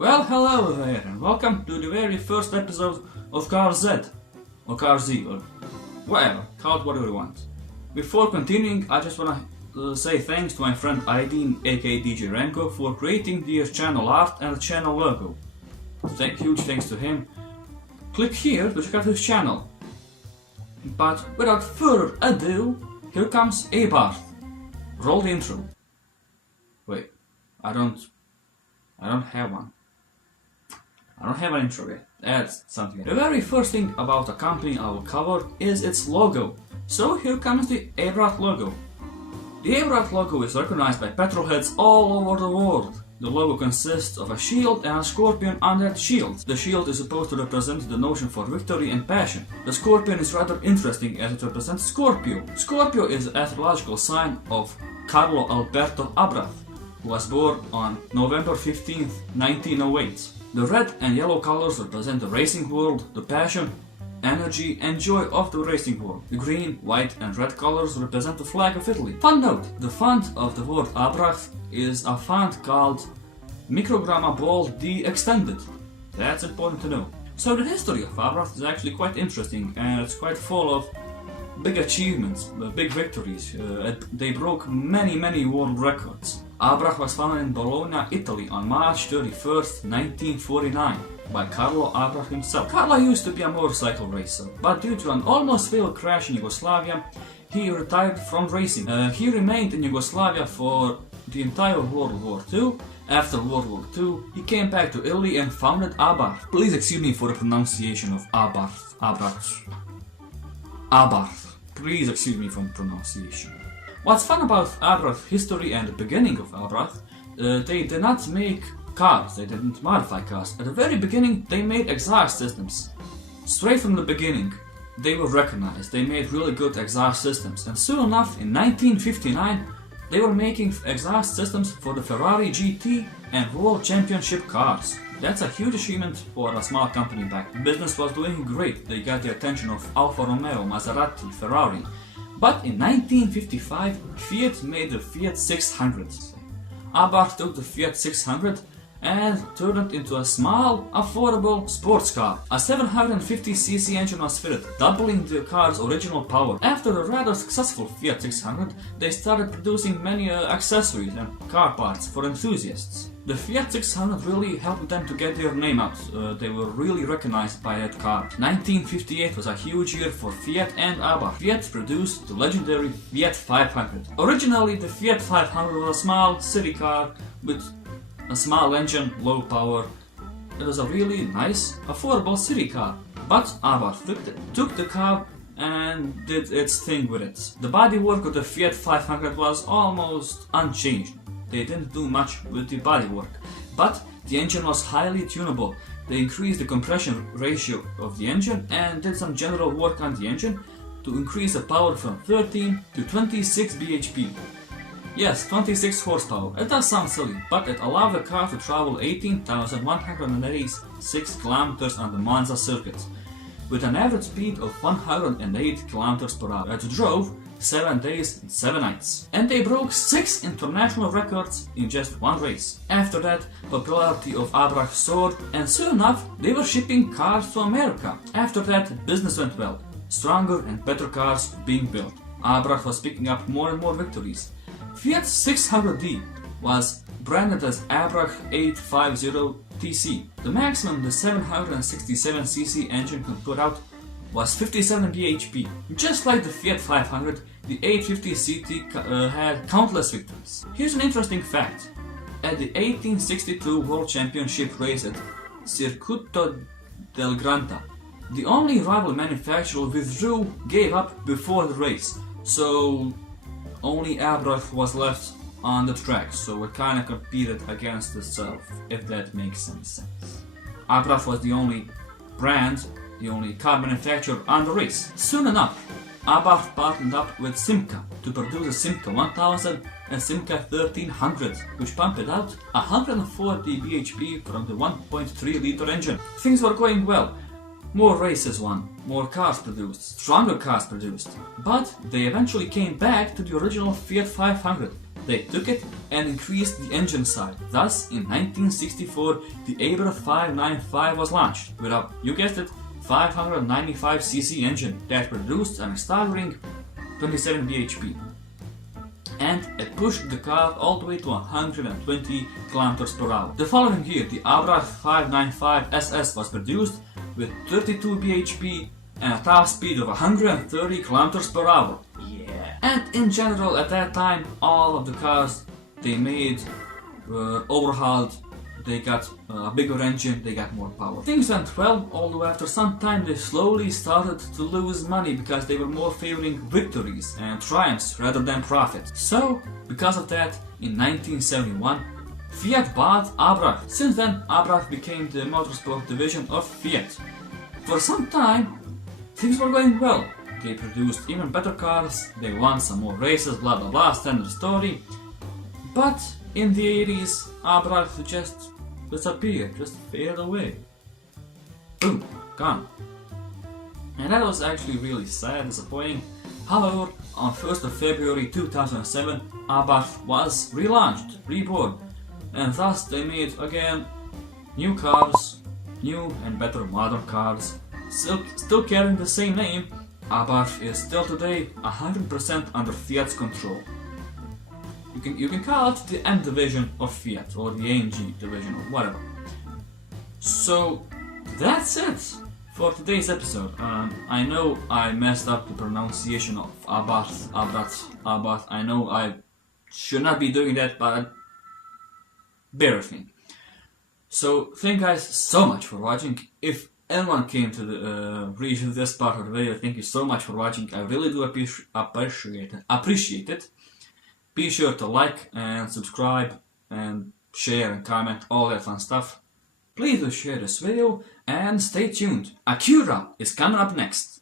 Well, hello there, and welcome to the very first episode of CarZ, or CarZ, or whatever, call it whatever you want. Before continuing, I just wanna say thanks to my friend Ajdin, aka DJ Ranco, for creating the channel art and the channel logo. Huge thanks to him. Click here to check out his channel. But without further ado, here comes Abarth. Roll the intro. Wait, I don't have one. I don't have an intro yet. That's something. The very first thing about a company I will cover is its logo. So here comes the Abarth logo. The Abarth logo is recognized by petrolheads all over the world. The logo consists of a shield and a scorpion on that shield. The shield is supposed to represent the notion for victory and passion. The scorpion is rather interesting as it represents Scorpio. Scorpio is the astrological sign of Carlo Alberto Abarth, who was born on November 15, 1908. The red and yellow colors represent the racing world, the passion, energy and joy of the racing world. The green, white and red colors represent the flag of Italy. Fun note, the font of the word Abarth is a font called Microgramma Bold D Extended. That's important to know. So the history of Abarth is actually quite interesting and it's quite full of big achievements, big victories. They broke many world records. Abarth was founded in Bologna, Italy on March 31st, 1949 by Carlo Abarth himself. Carlo used to be a motorcycle racer, but due to an almost failed crash in Yugoslavia, he retired from racing. He remained in Yugoslavia for the entire World War II. After World War II, he came back to Italy and founded Abarth. Please excuse me for the pronunciation of Abarth. Abarth. Please excuse me for the pronunciation. What's fun about Abarth's history and the beginning of Abarth, they did not make cars, they didn't modify cars. At the very beginning, they made exhaust systems. Straight from the beginning, they were recognized, they made really good exhaust systems. And soon enough, in 1959, they were making exhaust systems for the Ferrari GT and World Championship cars. That's a huge achievement for a small company back then. Business was doing great, they got the attention of Alfa Romeo, Maserati, Ferrari. But in 1955, Fiat made the Fiat 600. Abarth took the Fiat 600 and turned it into a small, affordable sports car. A 750cc engine was fitted, doubling the car's original power. After the rather successful Fiat 600, they started producing many accessories and car parts for enthusiasts. The Fiat 600 really helped them to get their name out. They were really recognized by that car. 1958 was a huge year for Fiat and Abarth. Fiat produced the legendary Fiat 500. Originally, the Fiat 500 was a small city car with a small engine, low power. It was a really nice, affordable city car. But Abarth took the car and did its thing with it. The bodywork of the Fiat 500 was almost unchanged. They didn't do much with the bodywork, but the engine was highly tunable. They increased the compression ratio of the engine and did some general work on the engine to increase the power from 13 to 26 bhp. Yes, 26 horsepower. It does sound silly, but it allowed the car to travel 18,186 kilometers on the Monza circuit, with an average speed of 108 kilometers per hour. It drove 7 days and 7 nights. And they broke 6 international records in just one race. After that, popularity of Abarth soared, and soon enough, they were shipping cars to America. After that, business went well. Stronger and better cars being built. Abarth was picking up more and more victories. Fiat 600D was branded as Abarth 850TC. The maximum the 767cc engine could put out was 57 bhp. Just like the Fiat 500, the 850 CT had countless victories. Here's an interesting fact. At the 1862 World Championship race at Circuito del Granta, the only rival manufacturer gave up before the race, so only Abarth was left on the track, so it kinda competed against itself, if that makes any sense. Abarth was the only brand, the only car manufacturer on the race. Soon enough, Abarth partnered up with Simca to produce a Simca 1000 and Simca 1300, which pumped out 140 bhp from the 1.3 liter engine. Things were going well. More races won, more cars produced, stronger cars produced. But they eventually came back to the original Fiat 500. they took it and increased the engine size. Thus, in 1964, the Abarth 595 was launched with a, you guessed it, 595cc engine that produced a staggering 27 bhp. And it pushed the car all the way to 120 km per hour. The following year, the Abarth 595 SS was produced with 32 bhp and a top speed of 130 km per hour. Yeah. And in general, at that time, all of the cars they made were overhauled. They got a bigger engine, they got more power. Things went well, although after some time they slowly started to lose money because they were more favoring victories and triumphs rather than profit. So, because of that, in 1971, Fiat bought Abarth. Since then, Abarth became the motorsport division of Fiat. For some time, things were going well. They produced even better cars, they won some more races, blah blah blah, standard story. But in the 80s, Abarth just disappeared, just faded away. Boom, gone. And that was actually really sad, disappointing. However, on 1st of February 2007, Abarth was relaunched, reborn, and thus they made again new cars, new and better modern cars, still carrying the same name. Abarth is still today 100% under Fiat's control. You can call it the M division of Fiat or the AMG division or whatever. So that's it for today's episode. I know I messed up the pronunciation of Abarth. I know I should not be doing that, but bear with me. So thank you guys so much for watching. If anyone came to the reach this part of the video, thank you so much for watching. I really do appreciate it. Be sure to like and subscribe and share and comment, all that fun stuff. Please do share this video and stay tuned. Acura is coming up next.